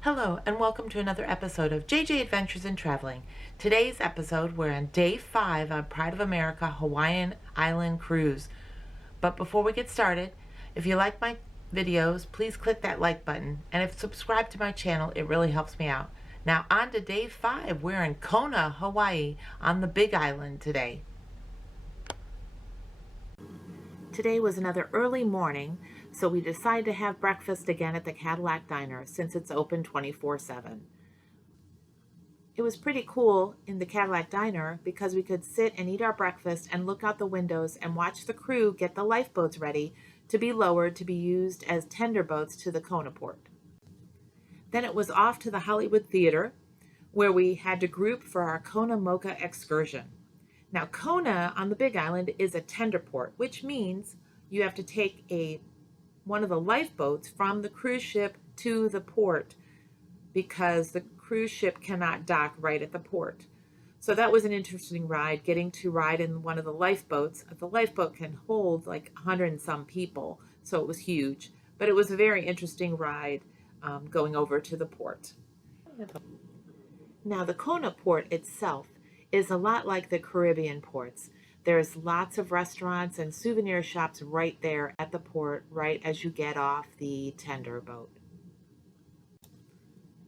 Hello and welcome to another episode of JJ Adventures in Traveling. Today's episode, we're on day 5 on Pride of America Hawaiian Island Cruise. But before we get started, if you like my videos, please click that like button. And if subscribe to my channel, it really helps me out. Now on to day 5, we're in Kona, Hawaii on the Big Island today. Today was another early morning, so we decided to have breakfast again at the Cadillac Diner since it's open 24/7. It was pretty cool in the Cadillac Diner because we could sit and eat our breakfast and look out the windows and watch the crew get the lifeboats ready to be lowered to be used as tender boats to the Kona port. Then it was off to the Hollywood Theater where we had to group for our Kona Mocha excursion. Now, Kona on the Big Island is a tender port, which means you have to take one of the lifeboats from the cruise ship to the port because the cruise ship cannot dock right at the port. So that was an interesting ride, getting to ride in one of the lifeboats. The lifeboat can hold like 100 and some people, so it was huge. But it was a very interesting ride going over to the port. Now, the Kona port itself is a lot like the Caribbean ports. There's lots of restaurants and souvenir shops right there at the port, right as you get off the tender boat.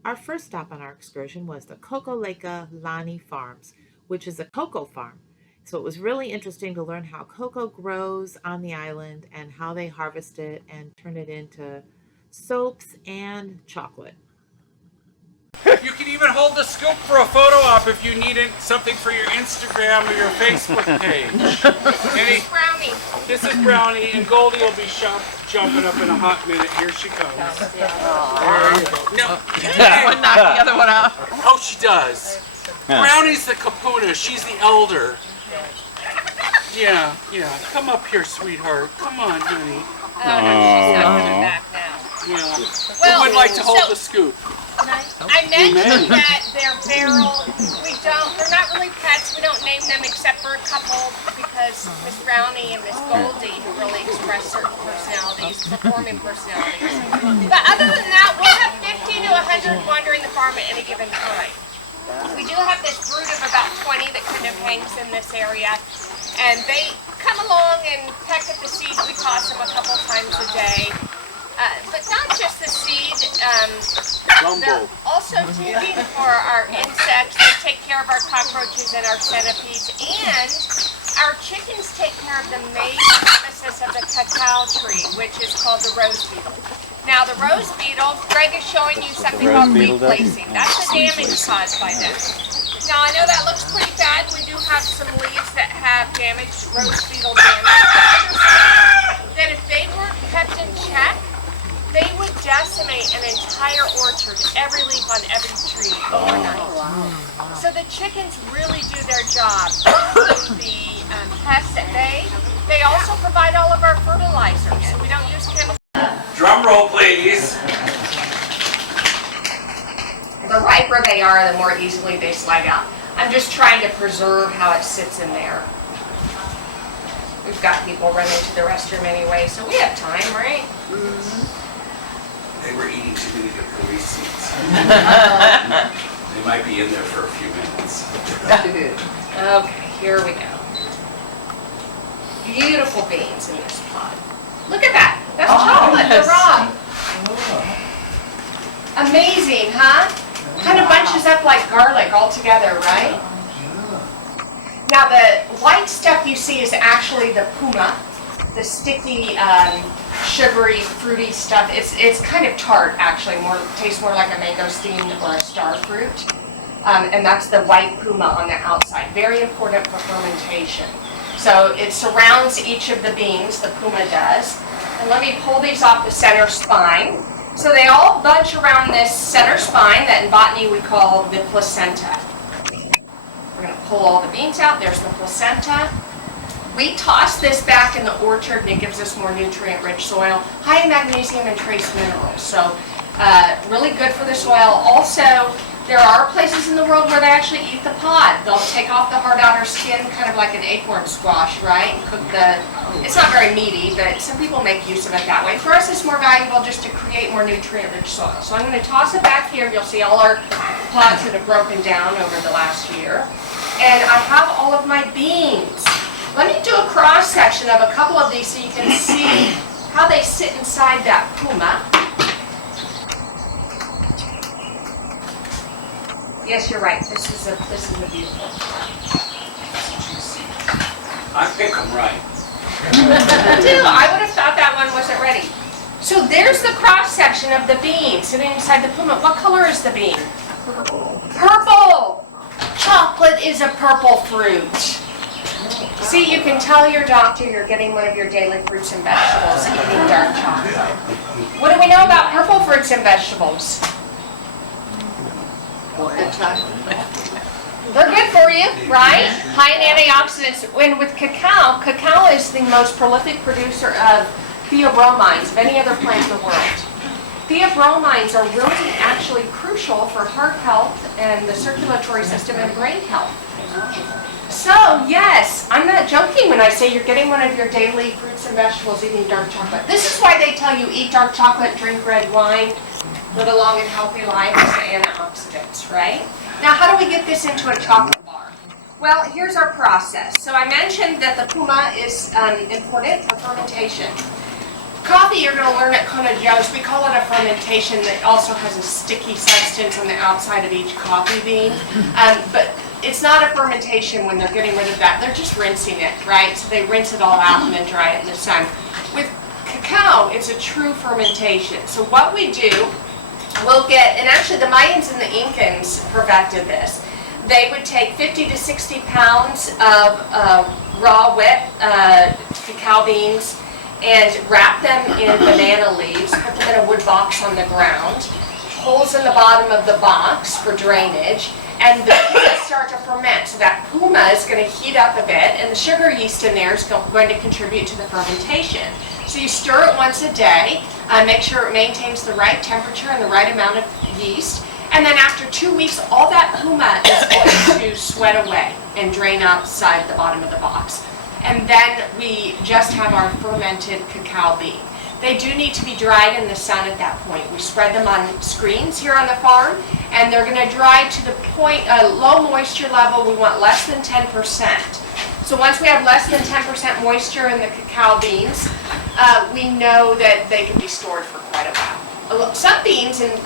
Our first stop on our excursion was the Kokoleka Lani Farms, which is a cocoa farm. So it was really interesting to learn how cocoa grows on the island and how they harvest it and turn it into soaps and chocolate. You can even hold the scoop for a photo op if you need something for your Instagram or your Facebook page. This is Brownie. This is Brownie, and Goldie will be jumping up in a hot minute. Here she comes. There you go. No. One knocked the other one out. Oh, she does. Brownie's the kapuna. She's the elder. Yeah. Come up here, sweetheart. Come on, honey. She's not coming back now. Yeah. Well, Who would like to hold the scoop? I mentioned that they're feral. They're not really pets. We don't name them except for a couple because Miss Brownie and Miss Goldie who really express certain personalities, performing personalities. But other than that, we'll have 50 to 100 wandering the farm at any given time. We do have this brood of about 20 that kind of hangs in this area, and they come along and peck at the seed. We toss them a couple times a day. But not just the seed, they're also tending for our insects. They take care of our cockroaches and our centipedes, and our chickens take care of the main nemesis of the cacao tree, which is called the rose beetle. Now the rose beetle, Greg is showing you something called leaf lacing. That's the damage caused by this. Now I know that looks pretty bad. We do have some leaves that have damaged rose beetle damage. But understand that if they weren't kept in check, they would decimate an entire orchard, every leaf on every tree overnight. So the chickens really do their job. The pests at bay. They also provide all of our fertilizers, so we don't use chemicals. Drum roll, please. The riper they are, the more easily they slide out. I'm just trying to preserve how it sits in there. We've got people running to the restroom anyway, so we have time, right? They were eating too many hickory seeds. They might be in there for a few minutes. Okay, here we go. Beautiful beans in this pot. Look at that. That's chocolate, the raw. Amazing, huh? Kind of bunches up like garlic all together, right? Now the white stuff you see is actually the puma, the sticky, sugary, fruity stuff. It's kind of tart, actually. Tastes more like a mangosteen or a star fruit. And that's the white puma on the outside. Very important for fermentation. So it surrounds each of the beans, the puma does. And let me pull these off the center spine. So they all bunch around this center spine that in botany we call the placenta. We're going to pull all the beans out. There's the placenta. We toss this back in the orchard and it gives us more nutrient-rich soil, high in magnesium and trace minerals. So really good for the soil. Also, There are places in the world where they actually eat the pod. They'll take off the hard outer skin, kind of like an acorn squash, right? And cook it's not very meaty, but some people make use of it that way. For us, it's more valuable just to create more nutrient-rich soil. So I'm going to toss it back here. You'll see all our pods that have broken down over the last year. And I have all of my beans. Let me do a cross-section of a couple of these so you can see how they sit inside that puma. Yes, you're right. This is a beautiful. I pick them right. I do. I would have thought that one wasn't ready. So there's the cross section of the bean sitting inside the puma. What color is the bean? Purple. Chocolate is a purple fruit. See, you can tell your doctor you're getting one of your daily fruits and vegetables eating dark chocolate. What do we know about purple fruits and vegetables? They're good for you, right? High in antioxidants. And with cacao is the most prolific producer of theobromines of any other plant in the world. Theobromines are really actually crucial for heart health and the circulatory system and brain health. So yes, I'm not joking when I say you're getting one of your daily fruits and vegetables eating dark chocolate. This is why they tell you eat dark chocolate, drink red wine, live a long and healthy life, it's the antioxidants, right? Now, how do we get this into a chocolate bar? Well, here's our process. So I mentioned that the puma is important for fermentation. Coffee, you're going to learn at Kona Joe's, we call it a fermentation that also has a sticky substance on the outside of each coffee bean. But it's not a fermentation when they're getting rid of that. They're just rinsing it, right? So they rinse it all out and then dry it in the sun. With cacao, it's a true fermentation. So what we do, we'll get, and actually the Mayans and the Incans perfected this. They would take 50 to 60 pounds of raw, wet cacao beans and wrap them in banana leaves, put them in a wood box on the ground, holes in the bottom of the box for drainage, and the peanuts start to ferment. So that puma is going to heat up a bit, and the sugar yeast in there is going to contribute to the fermentation. So you stir it once a day, make sure it maintains the right temperature and the right amount of yeast, and then after 2 weeks, all that puma is going to sweat away and drain outside the bottom of the box. And then we just have our fermented cacao bean. They do need to be dried in the sun at that point. We spread them on screens here on the farm, and they're going to dry to the point, a low moisture level. We want less than 10%. So once we have less than 10% moisture in the cacao beans, we know that they can be stored for quite a while. Some beans, and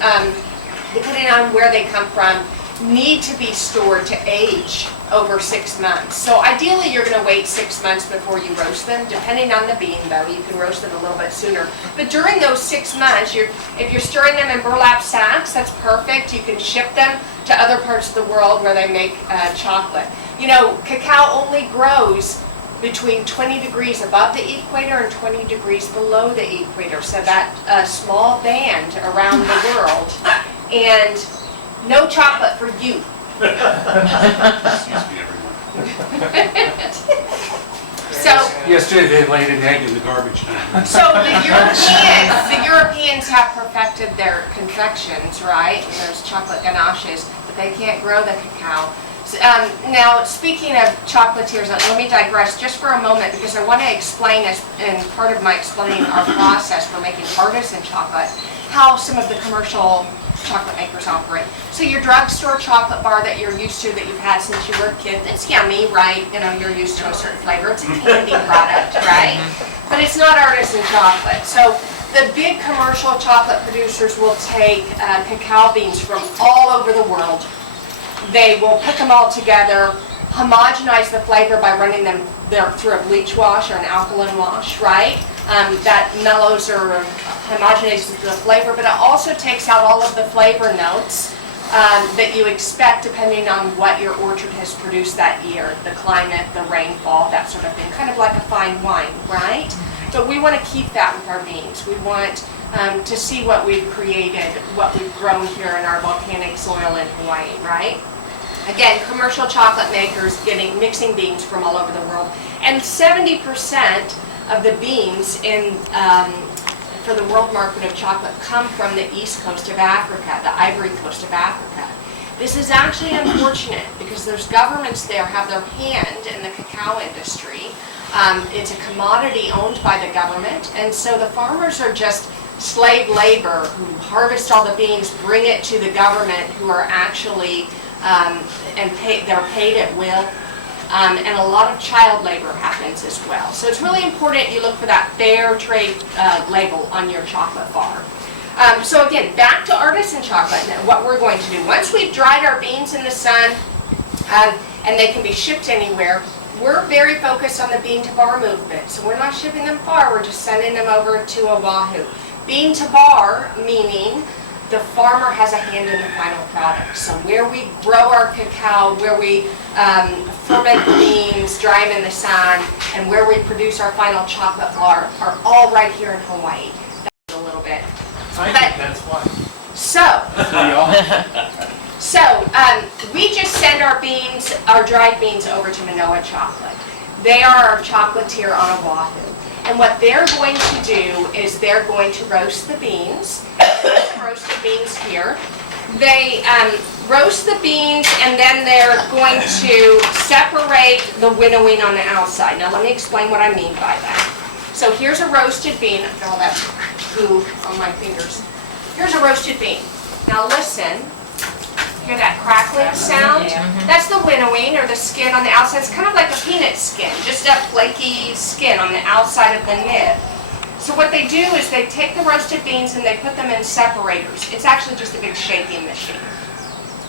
depending on where they come from, need to be stored to age over 6 months. So ideally you're going to wait 6 months before you roast them. Depending on the bean though, you can roast them a little bit sooner. But during those 6 months, if you're storing them in burlap sacks, that's perfect. You can ship them to other parts of the world where they make chocolate. You know, cacao only grows between 20 degrees above the equator and 20 degrees below the equator. So that small band around the world, and no chocolate for you. Excuse me, everyone. So Yesterday they laid an egg in the garbage can. So the Europeans have perfected their confections, right? And there's chocolate ganaches, but they can't grow the cacao. So, now, speaking of chocolatiers, let me digress just for a moment because I want to explain, as in part of my explaining our process for making artisan chocolate, how some of the commercial chocolate makers operate. So your drugstore chocolate bar that you're used to, that you've had since you were a kid, it's yummy, right? You know, you're used to a certain flavor. It's a candy product, right? But it's not artisan chocolate. So the big commercial chocolate producers will take cacao beans from all over the world. They will put them all together, homogenize the flavor by running them through a bleach wash or an alkaline wash, right? That mellows or homogenizes the flavor, but it also takes out all of the flavor notes that you expect depending on what your orchard has produced that year, the climate, the rainfall, that sort of thing, kind of like a fine wine, right? But we want to keep that with our beans. We want to see what we've created, what we've grown here in our volcanic soil in Hawaii, right? Again, commercial chocolate makers mixing beans from all over the world, and 70% of the beans for the world market of chocolate come from the east coast of Africa, the Ivory Coast of Africa. This is actually unfortunate because those governments there have their hand in the cacao industry. It's a commodity owned by the government, and so the farmers are just slave labor who harvest all the beans, bring it to the government, who are actually they're paid at will. And a lot of child labor happens as well. So it's really important you look for that fair trade label on your chocolate bar. So again, back to artisan chocolate. Now, what we're going to do, once we've dried our beans in the sun, and they can be shipped anywhere, we're very focused on the bean to bar movement. So we're not shipping them far, we're just sending them over to Oahu. Bean to bar, meaning the farmer has a hand in the final product. So where we grow our cacao, where we ferment the beans, dry them in the sun, and where we produce our final chocolate bar are all right here in Hawaii. That's a little bit. I think that's why. We just send our beans, our dried beans, over to Manoa Chocolate. They are our chocolatier on Oahu. And what they're going to do is they're going to roast the beans. Roasted beans here. They roast the beans, and then they're going to separate the winnowing on the outside. Now let me explain what I mean by that. So here's a roasted bean. I've got all that goo on my fingers. Here's a roasted bean. Now listen. Hear that crackling sound? That's the winnowing, or the skin on the outside. It's kind of like a peanut skin, just a flaky skin on the outside of the nib. So what they do is they take the roasted beans and they put them in separators. It's actually just a big shaking machine.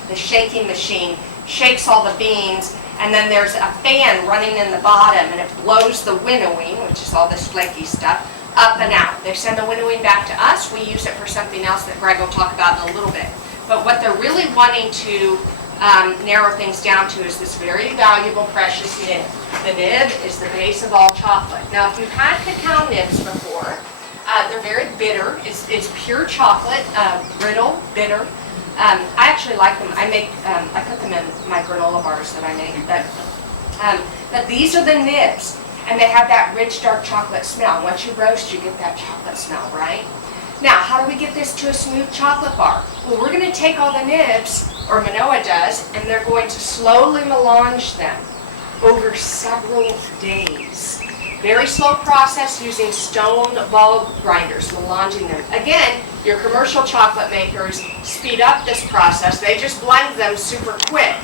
The shaking machine shakes all the beans, and then there's a fan running in the bottom, and it blows the winnowing, which is all this flaky stuff, up and out. They send the winnowing back to us. We use it for something else that Greg will talk about in a little bit. But what they're really wanting to narrow things down to is this very valuable, precious nib. The nib is the base of all chocolate. Now, if you've had cacao nibs before, they're very bitter. It's pure chocolate, brittle, bitter. I actually like them. I put them in my granola bars that I make. But these are the nibs, and they have that rich, dark chocolate smell. Once you roast, you get that chocolate smell, right? Now, how do we get this to a smooth chocolate bar? Well, we're going to take all the nibs, or Manoa does, and they're going to slowly melange them over several days. Very slow process using stone ball grinders, melanging them. Again, your commercial chocolate makers speed up this process. They just blend them super quick.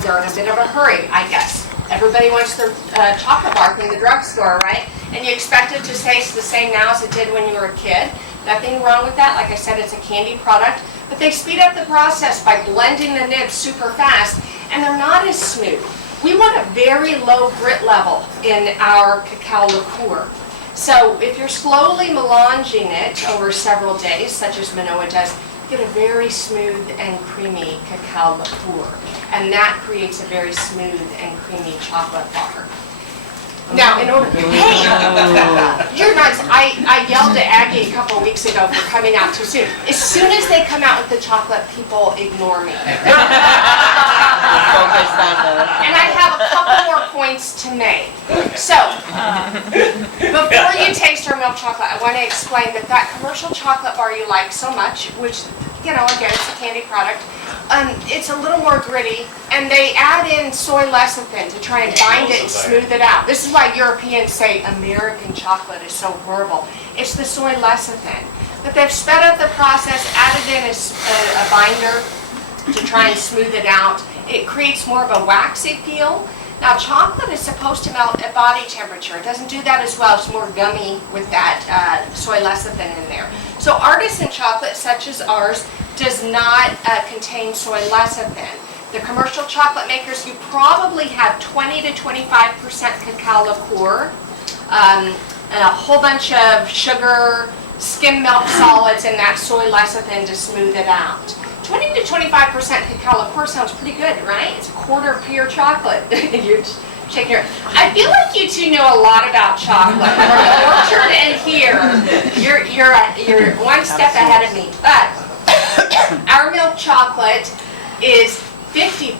They're in a bit of a hurry, I guess. Everybody wants their chocolate bar from the drugstore, right? And you expect it to taste the same now as it did when you were a kid. Nothing wrong with that. Like I said, it's a candy product. But they speed up the process by blending the nibs super fast, and they're not as smooth. We want a very low grit level in our cacao liqueur. So if you're slowly melanging it over several days, such as Manoa does, you get a very smooth and creamy cacao liqueur. And that creates a very smooth and creamy chocolate bar. Now, in order, hey, you're nuts. I yelled at Aggie a couple weeks ago for coming out too soon. As soon as they come out with the chocolate, people ignore me. And I have a couple more points to make. So, before you taste our milk chocolate, I want to explain that commercial chocolate bar you like so much, which, you know, again, it's a candy product, it's a little more gritty, and they add in soy lecithin to try and bind it and smooth it out. This is why Europeans say American chocolate is so horrible. It's the soy lecithin. But they've sped up the process, added in a binder to try and smooth it out. It creates more of a waxy feel. Now, chocolate is supposed to melt at body temperature. It doesn't do that as well. It's more gummy with that soy lecithin in there. So artisan chocolate, such as ours, does not contain soy lecithin. The commercial chocolate makers, you probably have 20 to 25% cacao liqueur, a whole bunch of sugar, skim milk solids, and that soy lecithin to smooth it out. 20 to 25% cacao liqueur sounds pretty good, right? It's a quarter pure chocolate. You're shaking your head. I feel like you two know a lot about chocolate. From the orchard and here, you're one step ahead of me. But our milk chocolate is 50%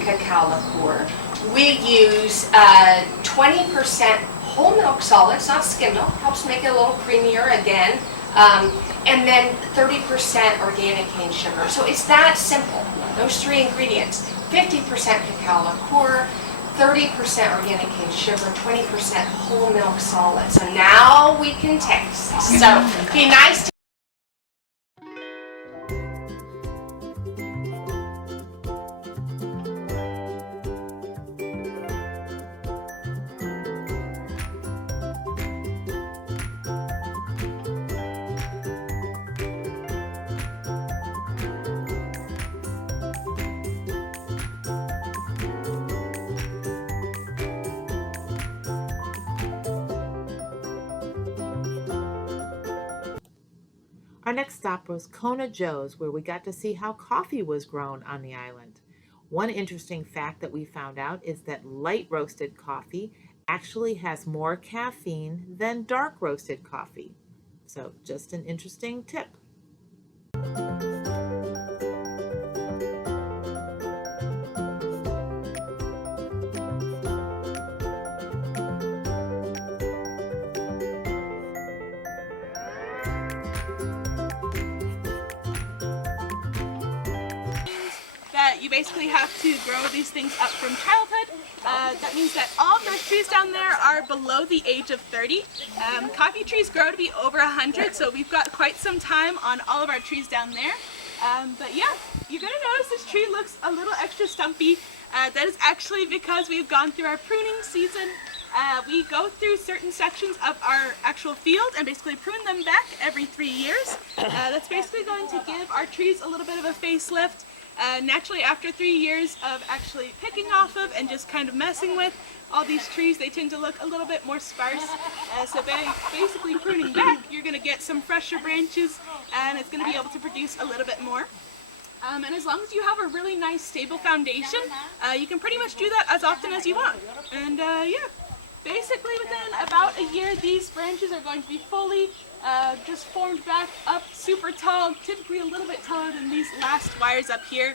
cacao liqueur. We use 20% whole milk solids, not skim milk. Helps make it a little creamier again. And then 30% organic cane sugar. So it's that simple. Those three ingredients, 50% cacao liqueur, 30% organic cane sugar, 20% whole milk solid. So now we can taste. So be nice to Our next stop was Kona Joe's, where we got to see how coffee was grown on the island. One interesting fact that we found out is that light roasted coffee actually has more caffeine than dark roasted coffee. So just an interesting tip. That you basically have to grow these things up from childhood. That means that all of those trees down there are below the age of 30. Coffee trees grow to be over 100, so we've got quite some time on all of our trees down there. But yeah, you're going to notice this tree looks a little extra stumpy. That is actually because we've gone through our pruning season. We go through certain sections of our actual field and basically prune them back every 3 years. That's basically going to give our trees a little bit of a facelift. Naturally, after 3 years of actually picking off of and just kind of messing with all these trees, they tend to look a little bit more sparse. So by basically pruning back, you're going to get some fresher branches and it's going to be able to produce a little bit more. And as long as you have a really nice stable foundation, you can pretty much do that as often as you want. And yeah, basically within about a year, these branches are going to be fully just formed back up super tall, typically a little bit taller than these last wires up here.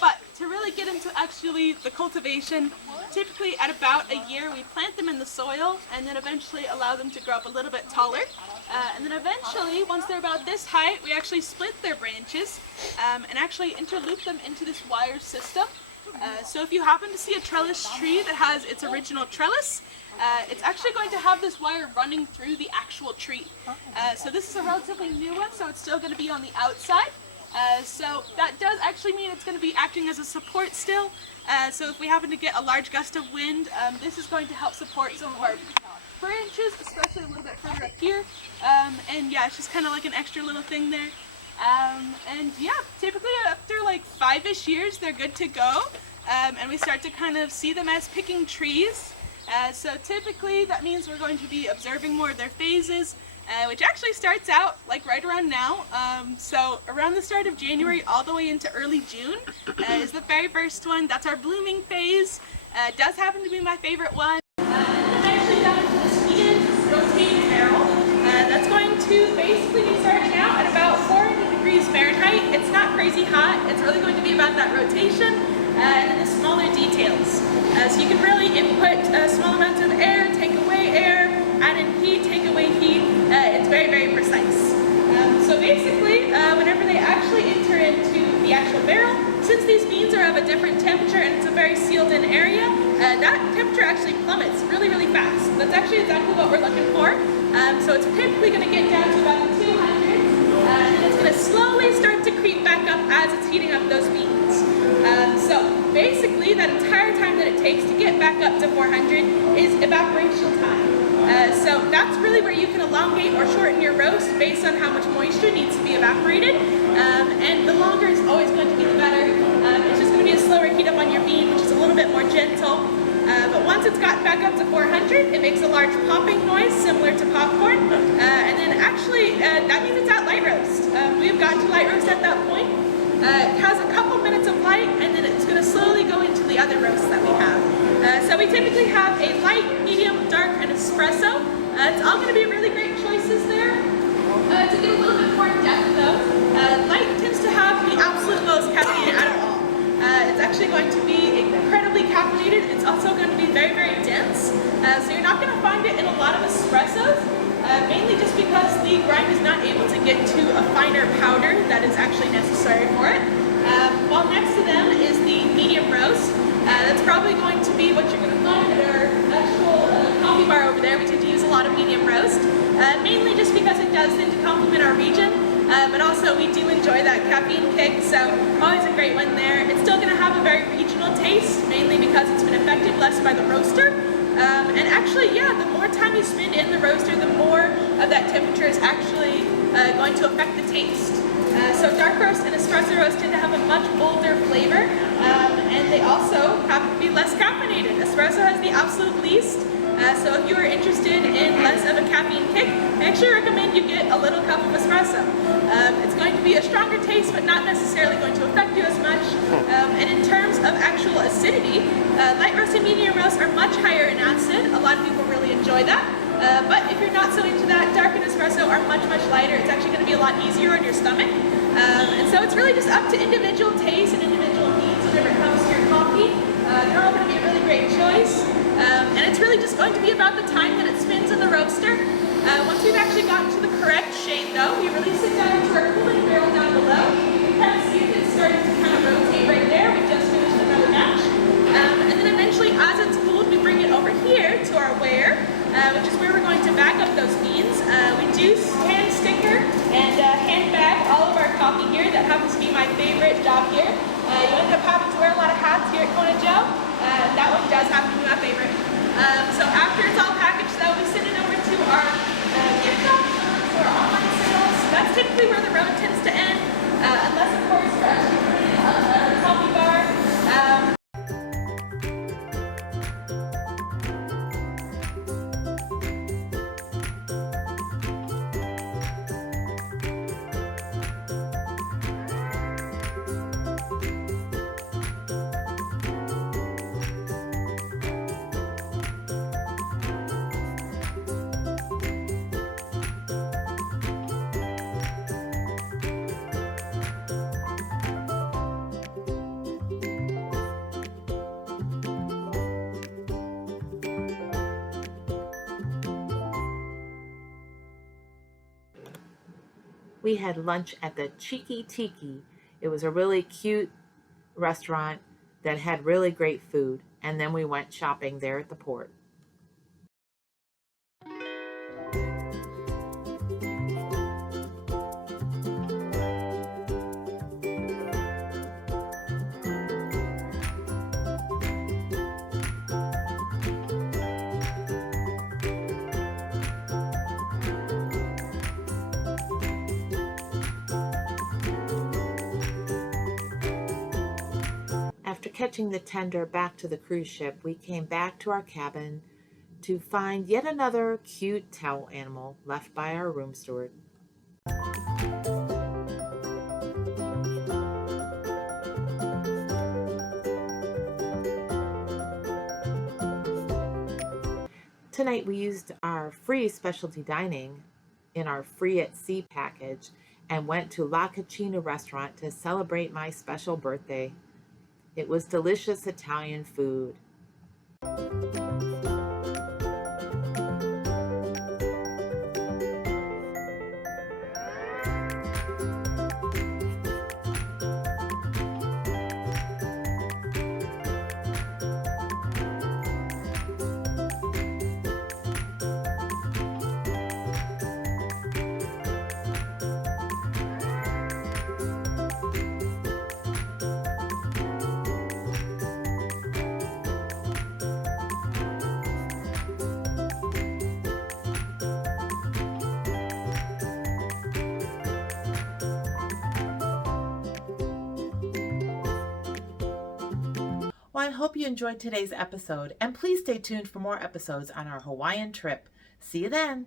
But to really get into actually the cultivation, typically at about a year we plant them in the soil and then eventually allow them to grow up a little bit taller. And then eventually, once they're about this height, we actually split their branches and actually interloop them into this wire system. So if you happen to see a trellis tree that has its original trellis, it's actually going to have this wire running through the actual tree. So this is a relatively new one, so it's still going to be on the outside. So that does actually mean it's going to be acting as a support still. So if we happen to get a large gust of wind, this is going to help support some of our branches, especially a little bit further up here. And yeah, it's just kind of like an extra little thing there. And yeah, typically after like 5-ish years, they're good to go. And we start to kind of see them as picking trees. So typically that means we're going to be observing more of their phases, which actually starts out like right around now. So around the start of January all the way into early June is the very first one. That's our blooming phase. It does happen to be my favorite one. I'm actually down to this heated rotating barrel. That's going to basically be starting out at about 400 degrees Fahrenheit. It's not crazy hot. It's really going to be about that rotation and then the smaller details. So you can really input small amounts of air, take away air, add in heat, take away heat. It's very, very precise. So basically, whenever they actually enter into the actual barrel, since these beans are of a different temperature and it's a very sealed in area, that temperature actually plummets really, really fast. That's actually exactly what we're looking for. So it's typically going to get down to about 200, and then it's going to slowly start to creep back up as it's heating up those beans. So basically, that entire time that it takes to get back up to 400 is evaporation time. So that's really where you can elongate or shorten your roast based on how much moisture needs to be evaporated. And the longer is always going to be the better. It's just going to be a slower heat up on your bean, which is a little bit more gentle. But once it's gotten back up to 400, it makes a large popping noise similar to popcorn. And then actually, that means it's at light roast. We've gotten to light roast at that point. It has a couple minutes of light, and then it's going to slowly go into the other roasts that we have. So we typically have a light, medium, dark, and espresso. It's all going to be really great choices there. To get a little bit more in depth though, light tends to have the absolute most caffeine out of all. It's actually going to be incredibly caffeinated. It's also going to be very, very dense. So you're not going to find it in a lot of espressos, mainly just because the grind is not able to get to a finer powder that is actually necessary for it. While next to them is the medium roast. That's probably going to be what you're going to find at our actual coffee bar over there. We tend to use a lot of medium roast, mainly just because it does tend to complement our region, but also we do enjoy that caffeine kick, so always a great one there. It's still going to have a very regional taste, mainly because it's been affected less by the roaster. And actually, yeah, the more time you spend in the roaster, the more of that temperature is actually going to affect the taste. So dark roast and espresso roast tend to have a much bolder flavor, and they also happen to be less caffeinated. Espresso has the absolute least, so if you are interested in less of a caffeine kick, I actually recommend you get a little cup of espresso. It's going to be a stronger taste, but not necessarily going to affect you as much. And in terms of actual acidity, light roast and medium roast are much higher in acid. A lot of people really enjoy that. But if you're not so into that, dark and espresso are much, much lighter. It's actually going to be a lot easier on your stomach. And so it's really just up to individual taste and individual needs whenever it comes to your coffee. They're all going to be a really great choice. And it's really just going to be about the time that it spends in the roaster. Once we've actually gotten to the correct shade though, we release it down into our cooling barrel down below. You can kind of see that it's starting to kind of rotate right there. We just finished another batch. And then eventually, as it's cooled, we bring it over here to our weigher, which is where we're going to bag up those beans. We do hand sticker and hand bag all of our coffee gear. That happens to be my favorite job here. You end up having to wear a lot of hats here at Kona Joe. That one does happen to be my favorite. So after it's all packaged though, we send it over to our gift shop, to our online sales. That's typically where the road tends to end, unless of course we're actually putting it on a coffee bar. We had lunch at the Cheeky Tiki. It was a really cute restaurant that had really great food, and then we went shopping there at the port. After catching the tender back to the cruise ship, we came back to our cabin to find yet another cute towel animal left by our room steward. Tonight we used our free specialty dining in our free at sea package and went to La Cucina Restaurant to celebrate my special birthday. It was delicious Italian food. Well, I hope you enjoyed today's episode, and please stay tuned for more episodes on our Hawaiian trip. See you then!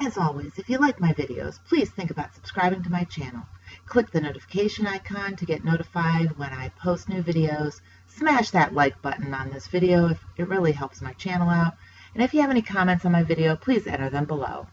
As always, if you like my videos, please think about subscribing to my channel. Click the notification icon to get notified when I post new videos. Smash that like button on this video if it really helps my channel out. And if you have any comments on my video, please enter them below.